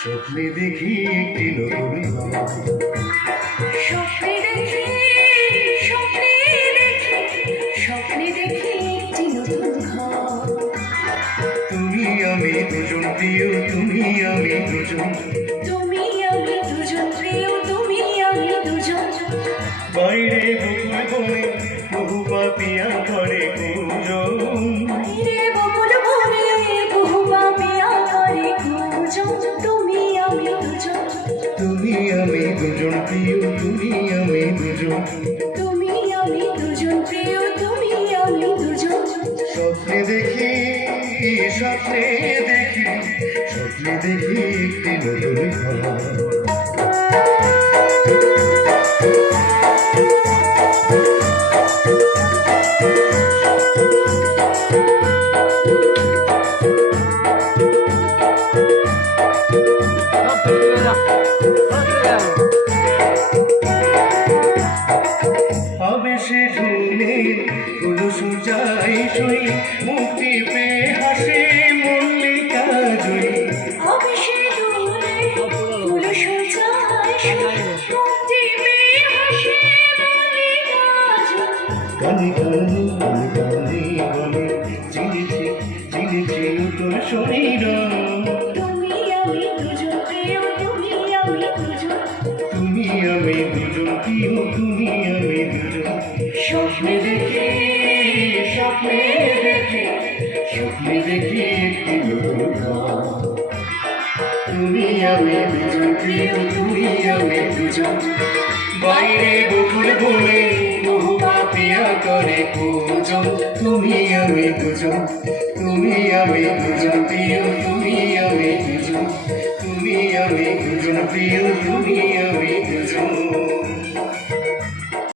স্বপ্নে দেখি একটি নতুন ঘর। স্বপ্নে দেখি স্বপ্নে দেখি স্বপ্নে দেখি একটি নতুন ঘর। তুমি আমি দুজন প্রিয়, তুমি আমি দুজন, তুমি আমি দুজন প্রিয়, তুমি আমি দুজন। বাইরে বকুল বনে বহু পাপিয়া করে গুঞ্জন। বাইরে বকুল বনে বহু পাপিয়া করে গুঞ্জন। তুমি আমি দুজন, তুমি আমি দুজন প্রিয়, তুমি আমি দুজন, তুমি আমি দুজন প্রিয়, তুমি আমি দুজন। স্বপ্নে দেখি স্বপ্নে দেখি স্বপ্নে দেখি একটি নতুন ঘর। আবেশে ঢুলে ফুলো সুজাই সই, মুক্তি পেয়ে হাসে মল্লিকা জয়ী। আবেশে ঢুলে ফুল সজায় মুক্তি পেয়ে হাসে মল্লিকা জয়ী। কানে কানে কানে কানে বলে চিনেছি চিনেছি তোর শরীর। তুমি আমি দুজন প্রিয়, তুমি আমি দুজন। তুমি আমি দুজন প্রিয়, তুমি আমি দুজন, স্বপ্নে দেখি স্বপ্নে দেখি স্বপ্নে দেখি একটি নতুন ঘর। তুমি আমি দুজন প্রিয়, তুমি আমি দুজন, বাইরে বকুল বনে বহু পাপিয়া করে পূজন। তুমি আমি দুজন, তুমি আমি দুজন প্রিয়, তুমি আমি দুজন, তুমি আমি দুজন প্রিয়, তুমি আমি দুজন।